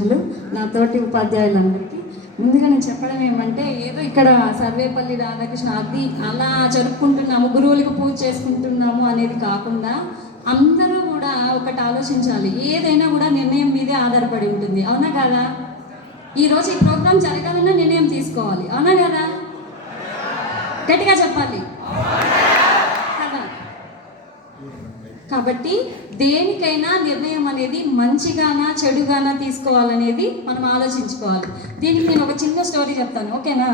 అసలు నా తోటి ఉపాధ్యాయులందరికీ. ముందుగా నేను చెప్పడం ఏమంటే ఏదో ఇక్కడ సర్వేపల్లి రాధాకృష్ణ అది అలా జరుపుకుంటున్నాము గురువులకు పూజ చేసుకుంటున్నాము అనేది కాకుండా అందరూ కూడా ఒకటి ఆలోచించాలి. ఏదైనా కూడా నిర్ణయం మీదే ఆధారపడి ఉంటుంది. అవునా కదా? ఈరోజు ఈ ప్రోగ్రాం జరగాలన్నా నిర్ణయం తీసుకోవాలి. అవునా కదా? గట్టిగా చెప్పాలి కదా కాబట్టి దేనికైనా నిర్ణయం అనేది మంచిగానా చెడుగానా తీసుకోవాలనేది మనం ఆలోచించుకోవాలి. దీనికి నేను ఒక చిన్న స్టోరీ చెప్తాను ఓకేనా?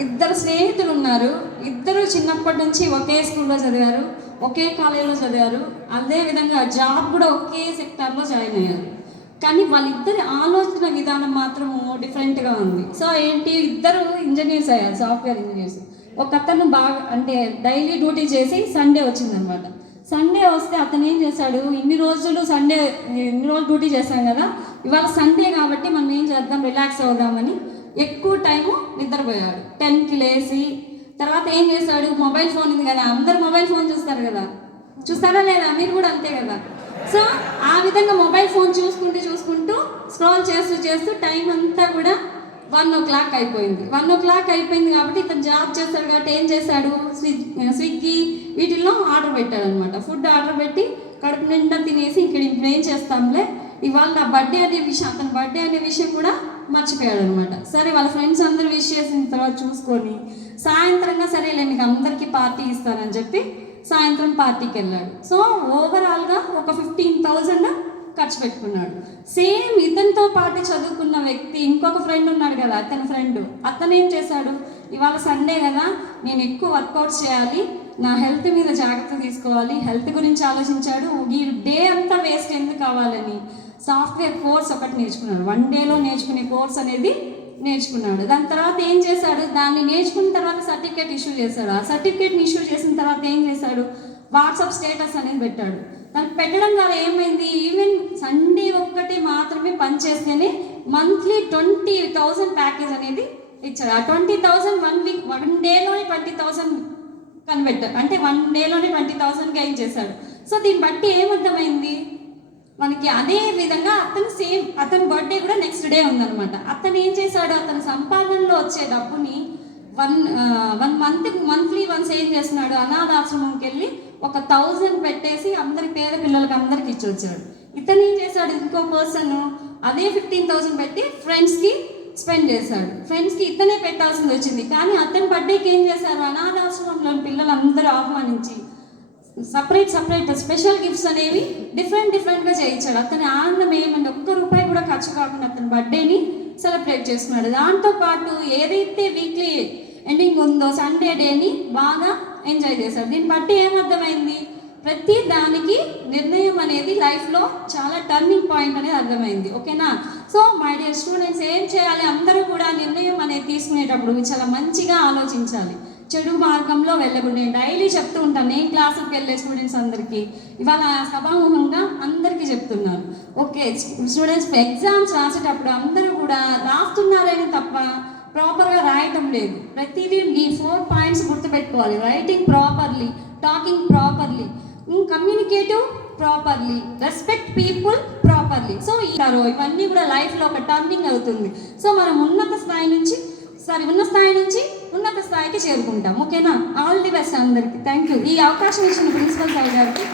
ఇద్దరు స్నేహితులు ఉన్నారు. ఇద్దరు చిన్నప్పటి నుంచి ఒకే స్కూల్లో చదివారు ఒకే కాలేజీలో చదివారు. అదేవిధంగా జాబ్ కూడా ఒకే సెక్టార్లో జాయిన్ అయ్యారు. కానీ వాళ్ళిద్దరి ఆలోచన విధానం మాత్రము డిఫరెంట్గా ఉంది. సో ఏంటి? ఇద్దరు ఇంజనీర్స్ అయ్యారు సాఫ్ట్వేర్ ఇంజనీర్స్. ఒక అతను బాగా అంటే డైలీ డ్యూటీ చేసి సండే వచ్చిందనమాట. సండే వస్తే అతను ఏం చేశాడు? ఇన్ని రోజులు సండే ఇన్ని రోజులు డ్యూటీ చేశాం కదా ఇవాళ సండే కాబట్టి మనం ఏం చేద్దాం రిలాక్స్ అవుదామని ఎక్కువ టైము నిద్రపోయాడు. టెన్కి లేచి తర్వాత ఏం చేశాడు? మొబైల్ ఫోన్ ఉంది కదా అందరు మొబైల్ ఫోన్ చూస్తారు కదా. చూస్తారా లేదా? మీరు కూడా అంతే కదా. సో ఆ విధంగా మొబైల్ ఫోన్ చూసుకుంటూ చూసుకుంటూ స్క్రోల్ చేస్తూ చేస్తూ టైం అంతా కూడా వన్ ఓ క్లాక్ అయిపోయింది. వన్ ఓ క్లాక్ అయిపోయింది కాబట్టి ఇతను జాబ్ చేస్తాడు కాబట్టి ఏం చేశాడు? స్విగ్ స్విగ్గీ వీటిల్లో ఆర్డర్ పెట్టాడు అనమాట ఫుడ్ ఆర్డర్ పెట్టి కడుపు నిండా తినేసి ఇక్కడ ఇప్పుడు ఏం చేస్తాంలే? ఇవాళ నా బర్త్డే అనే విషయం అతని బర్త్డే అనే విషయం కూడా మర్చిపోయాడు అనమాట సరే వాళ్ళ ఫ్రెండ్స్ అందరూ విష్ చేసిన తర్వాత చూసుకొని సాయంత్రంగా సరేలే మీకు అందరికీ పార్టీ ఇస్తానని చెప్పి సాయంత్రం పార్టీకి వెళ్ళాడు. సో ఓవరాల్గా ఒక ఫిఫ్టీన్ థౌజండ్ ఖర్చు పెట్టుకున్నాడు. సేమ్ ఇతనితో పాటు చదువుకున్న వ్యక్తి ఇంకొక ఫ్రెండ్ ఉన్నాడు కదా అతని ఫ్రెండ్ అతను ఏం చేశాడు? ఇవాళ సండే కదా నేను ఎక్కువ వర్కౌట్ చేయాలి నా హెల్త్ మీద జాగ్రత్త తీసుకోవాలి హెల్త్ గురించి ఆలోచించాడు. ఈ డే అంతా వేస్ట్ ఎందుకు కావాలని? సాఫ్ట్వేర్ కోర్స్ ఒకటి నేర్చుకున్నాడు. వన్ డేలో నేర్చుకునే కోర్స్ అనేది నేర్చుకున్నాడు. దాని తర్వాత ఏం చేశాడు? దాన్ని నేర్చుకున్న తర్వాత సర్టిఫికేట్ ఇష్యూ చేశాడు. ఆ సర్టిఫికేట్ని ఇష్యూ చేసిన తర్వాత ఏం చేశాడు? వాట్సాప్ స్టేటస్ అనేది పెట్టాడు. దానికి పెట్టడం ద్వారా ఏమైంది? ఈవెన్ సండే ఒక్కటి మాత్రమే పనిచేస్తేనే మంత్లీ ట్వంటీ థౌజండ్ ప్యాకేజ్ అనేది ఇచ్చారు. ఆ twenty thousand one week one డేలోనే twenty thousand కనిపెట్టారు. అంటే వన్ డేలోనే ట్వంటీ థౌసండ్ గెయిన్ చేశాడు సో దీన్ని బట్టి ఏమర్థమైంది? మనకి అదే విధంగా అతను సేమ్ అతని బర్త్డే కూడా నెక్స్ట్ డే ఉందనమాట అతను ఏం చేశాడు? అతని సంపాదనలో వచ్చే డబ్బుని one one month monthly once ఏం చేస్తున్నాడు? అనాథాశ్రమంకి వెళ్ళి ఒక థౌజండ్ పెట్టేసి అందరి పేద పిల్లలకి అందరికి ఇచ్చి వచ్చాడు. ఇతను ఏం చేశాడు? ఇంకో పర్సన్ అదే ఫిఫ్టీన్ థౌసండ్ పెట్టి ఫ్రెండ్స్కి స్పెండ్ చేశాడు. ఫ్రెండ్స్కి ఇతనే పెట్టాల్సింది వచ్చింది. కానీ అతని బర్త్డేకి ఏం చేశారు? అనాథాశ్రమంలోని పిల్లలందరూ ఆహ్వానించి సపరేట్ సపరేట్ స్పెషల్ గిఫ్ట్స్ అనేవి డిఫరెంట్ డిఫరెంట్గా చేయించాడు. అతని ఆనందం ఏమంటే ఒక్క రూపాయి కూడా ఖర్చు కాకుండా అతని బర్త్డేని సెలబ్రేట్ చేస్తున్నాడు. దాంతో పాటు ఏదైతే వీక్లీ ఉందో సండే డేని బాగా ఎంజాయ్ చేశారు. దీన్ని బట్టి ఏమర్థమైంది? ప్రతి దానికి నిర్ణయం అనేది లైఫ్లో చాలా టర్నింగ్ పాయింట్ అనేది అర్థమైంది. ఓకేనా సో మై డియర్ స్టూడెంట్స్ ఏం చేయాలి? అందరూ కూడా నిర్ణయం అనేది తీసుకునేటప్పుడు చాలా మంచిగా ఆలోచించాలి. చెడు మార్గంలో వెళ్ళకూడదు నేను డైలీ చెప్తూ ఉంటాను. నేను క్లాసుకి వెళ్ళే స్టూడెంట్స్ అందరికీ. ఇవాళ సభాముఖంగా అందరికీ చెప్తున్నాను. ఓకే స్టూడెంట్స్ ఎగ్జామ్స్ రాసేటప్పుడు అందరూ కూడా రాస్తున్నారని తప్ప ప్రాపర్గా రాయటం లేదు. ప్రతిదీ ఈ ఫోర్ పాయింట్స్ గుర్తుపెట్టుకోవాలి. Writing properly talking properly communicative properly respect people properly so ఇవన్నీ కూడా లైఫ్లో ఒక టర్నింగ్ అవుతుంది. సో మనం ఉన్నత స్థాయి నుంచి సారీ ఉన్న స్థాయి నుంచి ఉన్నత స్థాయికి చేరుకుంటాం. ఓకేనా ఆల్ ది బెస్ట్ అందరికీ. థ్యాంక్ యూ ఈ అవకాశం ఇచ్చిన ప్రిన్సిపల్ సార్ గారికి